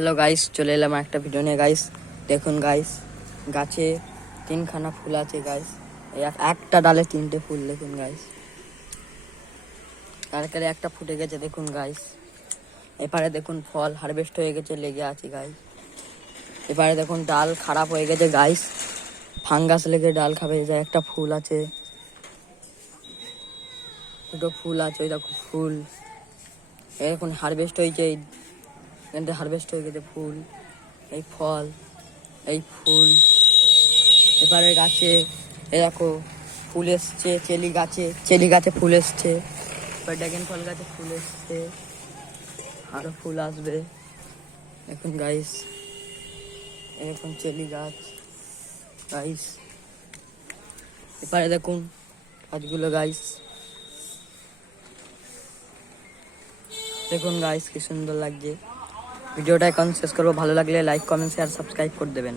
Hello guys, চলে এলাম একটা ভিডিও নিয়ে। গাইস দেখুন গাইস, গাছে তিনখানা ফুল আছে গাইস। একটা ডালে তিনটে ফুল দেখুন গাইস। তারপরে একটা ফুটে গেছে দেখুন গাইস। এপারে দেখুন ফল হারভেস্ট হয়ে গেছে, লেগে আছে গাইস। এবারে দেখুন ডাল খারাপ হয়ে গেছে গাইস, ফাঙ্গাস লেগে ডাল খাবে যায়। একটা ফুল আছে, দুটো ফুল আছে, ওই দেখো ফুল। এখন হারভেস্ট হয়েছে, হারভেস্ট হয়ে গেছে ফুল, এই ফল, এই ফুল। এবারে গাছে এই দেখো ফুল এসছে, চেলি গাছে ফুল এসছে, এবার ড্রাগন ফল গাছে ফুল এসছে, আরো ফুল আসবে। এখন গাইস এরকম চেলি গাছ গাইস। এবারে দেখুন গাছগুলো গাইস, দেখুন গাইস কি সুন্দর লাগছে। ভিডিওটা এখন শেষ করবো, ভালো লাগলে লাইক, কমেন্ট, শেয়ার, সাবস্ক্রাইব করে দেবেন।